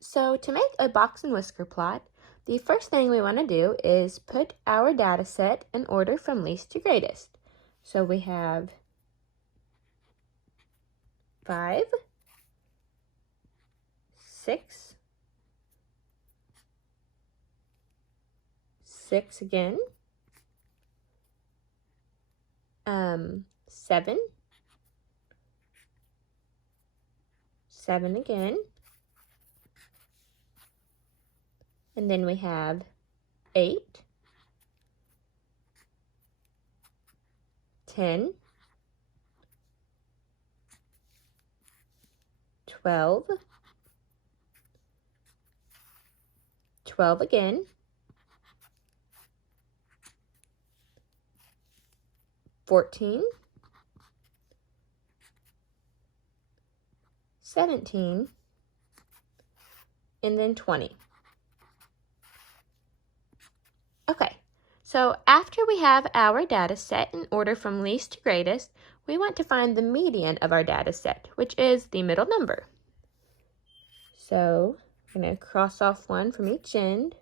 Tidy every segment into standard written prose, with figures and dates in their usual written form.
So to make a box and whisker plot, the first thing we want to do is put our data set in order from least to greatest. So we have 5, 6, 6 again, 7, 7 again, and then we have 8, 10, 12, 12 again, 14, 17, and then 20. Okay, so after we have our data set in order from least to greatest, we want to find the median of our data set, which is the middle number. So we're going to cross off one from each end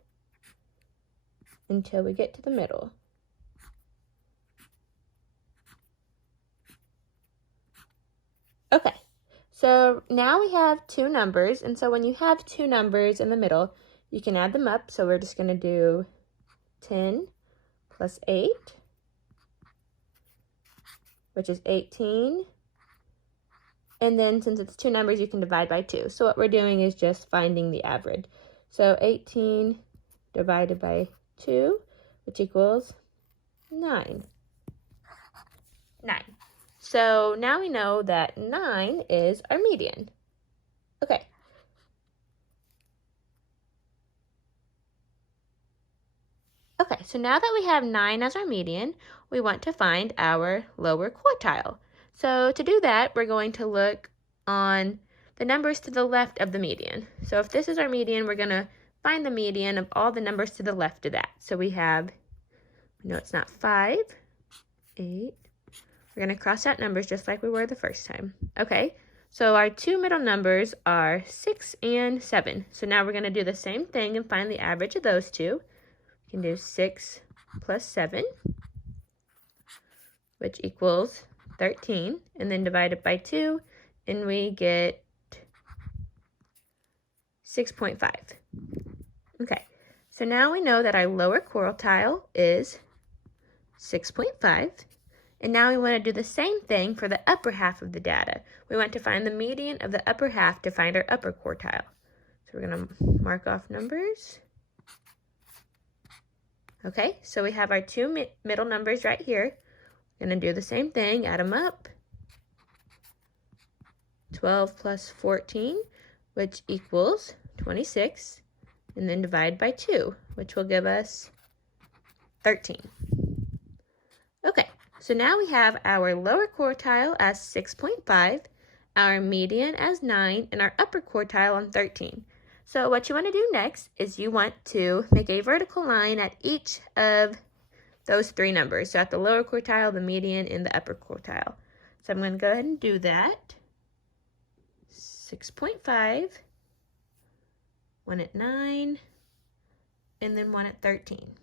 until we get to the middle. Okay, so now we have two numbers, and so when you have two numbers in the middle, you can add them up. So we're just going to do 10 plus 8, which is 18. And then since it's two numbers, you can divide by 2. So what we're doing is just finding the average. So 18 divided by 2, which equals 9. 9. So now we know that 9 is our median. Okay. Okay, so now that we have 9 as our median, we want to find our lower quartile. So to do that, we're going to look on the numbers to the left of the median. So if this is our median, we're going to find the median of all the numbers to the left of that. So we have, no, it's not 5, 8. We're going to cross out numbers just like we were the first time. Okay, so our two middle numbers are 6 and 7. So now we're going to do the same thing and find the average of those two. We can do 6 plus 7, which equals 13, and then divide it by 2, and we get 6.5. Okay, so now we know that our lower quartile is 6.5, and now we want to do the same thing for the upper half of the data. We want to find the median of the upper half to find our upper quartile. So we're going to mark off numbers. Okay, so we have our two middle numbers right here. We're going to do the same thing, add them up. 12 plus 14, which equals 26, and then divide by 2, which will give us 13. Okay, so now we have our lower quartile as 6.5, our median as 9, and our upper quartile on 13. So what you want to do next is you want to make a vertical line at each of those three numbers. So at the lower quartile, the median, and the upper quartile. So I'm going to go ahead and do that. 6.5, one at 9, and then one at 13.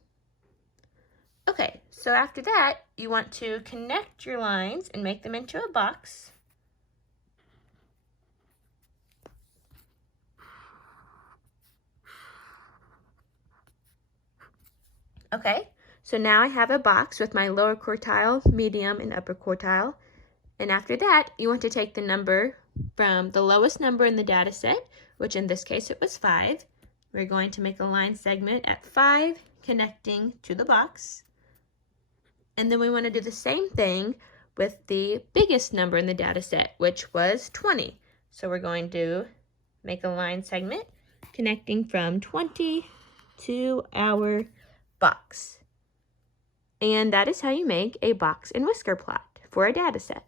Okay, so after that, you want to connect your lines and make them into a box. Okay, so now I have a box with my lower quartile, medium, and upper quartile. And after that, you want to take the number from the lowest number in the data set, which in this case it was 5. We're going to make a line segment at 5 connecting to the box. And then we want to do the same thing with the biggest number in the data set, which was 20. So we're going to make a line segment connecting from 20 to our box. And that is how you make a box and whisker plot for a data set.